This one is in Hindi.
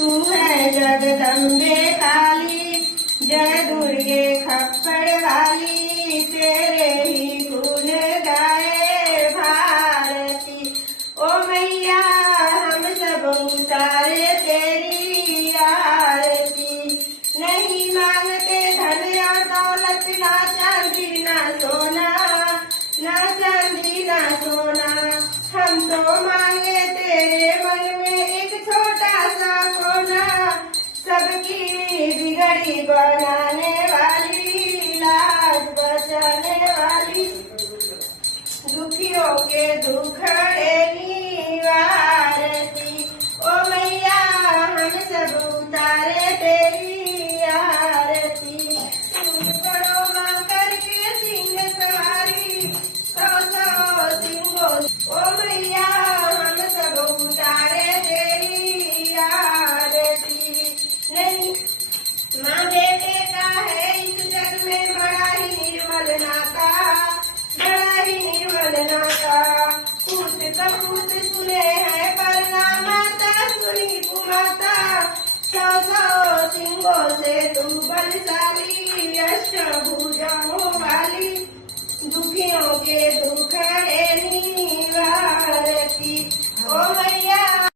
तू है जगदम्बे काली, जय दुर्गे खप्पड़ वाली, तेरे ही गुण गाए भारती। ओ मैया हम सब उतारे तेरी आरती, नहीं मांगते धन या दौलत, ना चांदी ना सोना, ना चांदी ना सोना, हम तो मांगे तेरे मन में एक छोटा सा कोना, सबकी बिगड़ी बनाने वाली, लाज बचाने वाली, दुखियों के दुखड़े निवारती। ओ मैया हम सब उतारे तेरी आरती, तुम करो मां करके सिंह सवारी, सौ सौ सिंहों। ओ मैया हम सब उतारे तेरी आरती, नहीं माँ बेटे का है इस जग में बड़ा ही निर्मल नाता, बड़ा ही निर्मल नाता, पूत कपूत सुने हैं परना, माता सुनी कुमाता, सौ सौ सिंहों से तू बलशाली, अष्टभुजा